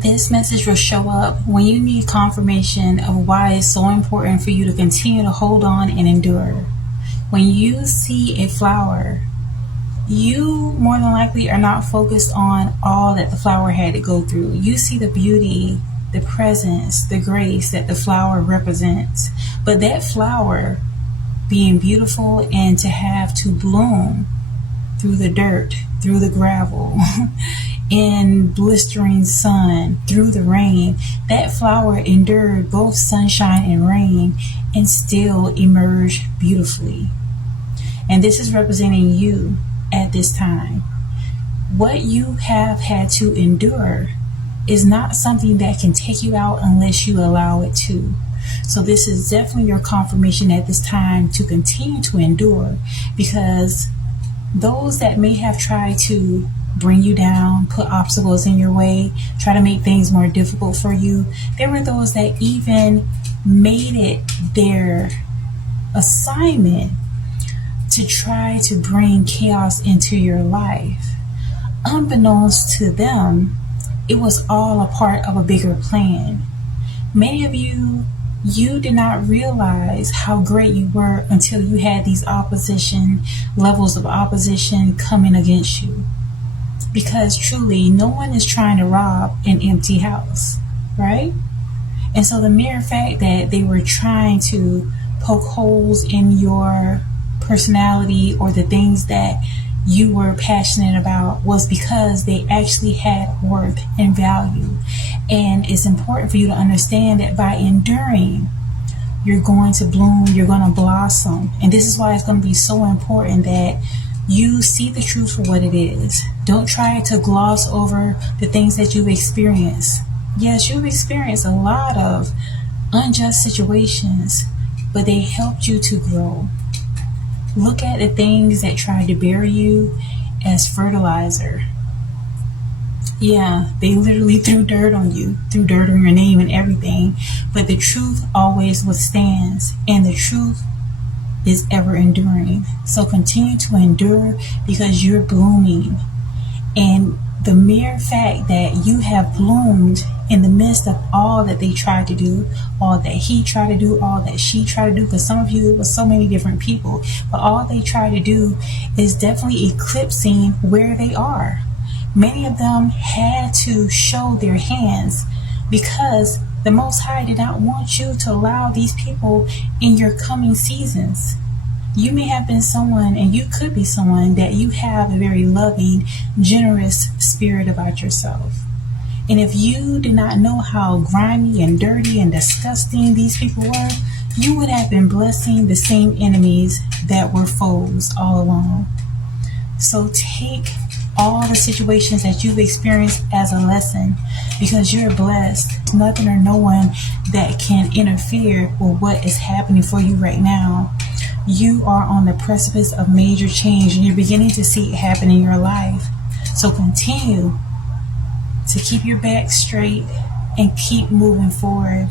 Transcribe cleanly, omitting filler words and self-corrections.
This message will show up when you need confirmation of why it's so important for you to continue to hold on and endure. When you see a flower, you more than likely are not focused on all that the flower had to go through. You see the beauty, the presence, the grace that the flower represents. But that flower being beautiful and to have to bloom through the dirt, through the gravel, in blistering sun, through the rain, that flower endured both sunshine and rain and still emerged beautifully. And this is representing you at this time. What you have had to endure is not something that can take you out unless you allow it to. So this is definitely your confirmation at this time to continue to endure, because those that may have tried to bring you down, put obstacles in your way, try to make things more difficult for you, there were those that even made it their assignment to try to bring chaos into your life. Unbeknownst to them, it was all a part of a bigger plan. Many of you did not realize how great you were until you had these levels of opposition coming against you. Because truly, no one is trying to rob an empty house, right? And so the mere fact that they were trying to poke holes in your personality or the things that you were passionate about was because they actually had worth and value. And it's important for you to understand that by enduring, you're going to bloom, you're going to blossom. And this is why it's going to be so important that you see the truth for what it is. Don't try to gloss over the things that you've experienced. Yes, you've experienced a lot of unjust situations, but they helped you to grow. Look at the things that tried to bury you as fertilizer. Yeah, they literally threw dirt on you, threw dirt on your name and everything. But the truth always withstands, and the truth is ever enduring. So continue to endure because you're blooming. And the mere fact that you have bloomed in the midst of all that they tried to do, all that he tried to do, all that she tried to do, because some of you, it was so many different people, but all they tried to do is definitely eclipsing where they are. Many of them had to show their hands because the Most High did not want you to allow these people in your coming seasons. You may have been someone, and you could be someone, that you have a very loving, generous spirit about yourself. And if you did not know how grimy and dirty and disgusting these people were, you would have been blessing the same enemies that were foes all along. So take all the situations that you've experienced as a lesson, because you're blessed. There's nothing or no one that can interfere with what is happening for you right now. You are on the precipice of major change, and you're beginning to see it happen in your life. So continue to keep your back straight and keep moving forward.